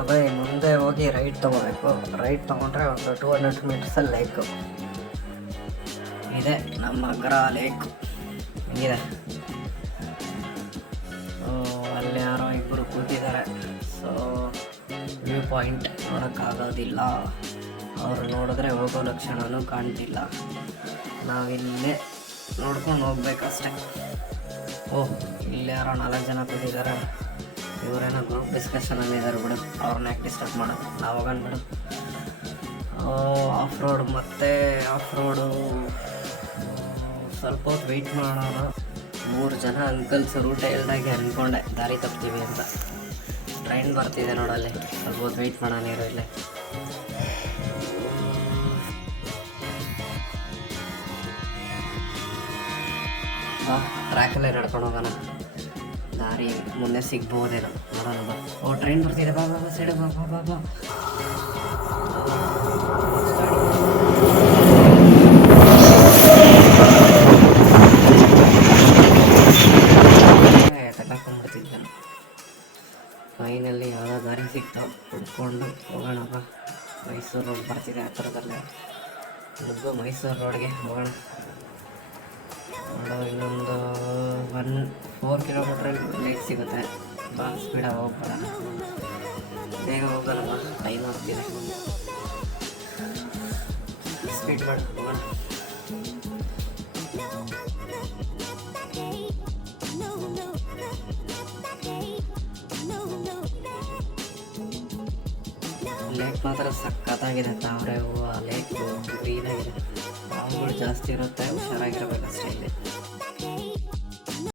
ಅದೇ ಮುಂದೆ ಹೋಗಿ ರೈಟ್ ತೊಗೋಬೇಕು. ರೈಟ್ ತೊಗೊಂಡ್ರೆ ಒಂದು 200 ಮೀಟರ್ಸಲ್ಲಿ ಲೇಕು ಇದೆ. ನಮ್ಮ ಅಗ್ರಾ ಲೇಕ್ ಇದೆ. ಅಲ್ಲಿ ಯಾರೋ ಇಬ್ಬರು ಕೂತಿದ್ದಾರೆ. ಸೊ ವ್ಯೂ ಪಾಯಿಂಟ್ ನೋಡೋಕ್ಕಾಗೋದಿಲ್ಲ. ಅವರು ನೋಡಿದ್ರೆ ಹೋಗೋ ಲಕ್ಷಣವೂ ಕಾಣ್ತಿಲ್ಲ. ನಾವಿಲ್ಲೇ ನೋಡ್ಕೊಂಡು ಹೋಗ್ಬೇಕಷ್ಟೆ. ಓಹ್, ಇಲ್ಲಿ ಯಾರೋ 4 ಜನ ಕೂತಿದ್ದಾರೆ. ಇವರೇನೋ ಗ್ರೂಪ್ ಡಿಸ್ಕಷನಲ್ಲಿ ಇದ್ದಾರೆ ಬಿಡು. ಅವ್ರನ್ನ ಯಾಕೆ ಡಿಸ್ಟರ್ಬ್ ಮಾಡೋದು, ನಾವು ಹೋಗೋಣ ಬಿಡು. ಆಫ್ ರೋಡ್ ಮತ್ತು ಆಫ್ ರೋಡು ಸ್ವಲ್ಪ ಹೊತ್ತು ವೆಯ್ಟ್ ಮಾಡೋಣ. 3 ಜನ ಅಂಕಲ್ಸ್ ರೂಟ್ ಹೇಳ್ದಾಗೆ ಅಂದ್ಕೊಂಡೆ ದಾರಿ ತಪ್ತೀವಿ ಅಂತ. ಟ್ರೈನ್ ಬರ್ತಿದೆ ನೋಡಲ್ಲಿ, ಸ್ವಲ್ಪ ಹೊತ್ತು ವೆಯ್ಟ್ ಮಾಡೋಣ ಇರೋ ಇಲ್ಲೇ. ಟ್ರ್ಯಾಕಲ್ಲೇ ನಡ್ಕೊಂಡು ಹೋಗೋಣ. ದಾರಿ ಮುಂದೆ ಸಿಗ್ಬೋದೇನೋ, ನೋಡೋಣ ಬಾ. ಓ, ಟ್ರೈನ್ ಬರ್ತಿದೆ, ಬಾ ಬಾ ಬಾ, ಸೈಡ್ ಬಾ ಬಾ ಬಾ ಬಾ. ತಗೊಂಡ್ಬಿಡ್ತಿದ್ದೆ. ಫೈನಲ್ಲಿ ಯಾವುದೋ ದಾರಿ ಸಿಗ್ತಾವೆ, ಹುಡ್ಕೊಂಡು ಹೋಗೋಣ ಬಾ. ಮೈಸೂರು ರೋಡ್ ಬರ್ತಿದೆ ಹತ್ತಿರದಲ್ಲೇ. ಮೈಸೂರು ರೋಡ್ಗೆ ಹೋಗೋಣ. ನೋಡೋ, ಇನ್ನೊಂದು 4 ಕಿಲೋಮೀಟ್ರ್ ಲೇಟ್ ಸಿಗುತ್ತೆ. ಬಾ, ಸ್ಪೀಡಾಗಿ ಹೋಗ್ಬೇಡ, ಬೇಗ ಹೋಗೋಣ. ಟೈಮ್ ಆಗ್ತಿದೆ, ಸ್ಪೀಡ್ ಮಾಡಿ ಹೋಗೋಣ. ಲೇಕ್ ಮಾತ್ರ ಸಖತ್ತಾಗಿದೆ. ತಾವರೆ ಹೂವು ಲೇಕು ಗ್ರೀನಾಗಿದೆ. ಹಾವುಗಳು ಜಾಸ್ತಿ ಇರುತ್ತೆ, ಹುಷಾರಾಗಿರ್ಬೇಕಷ್ಟೇ ಇಲ್ಲಿ.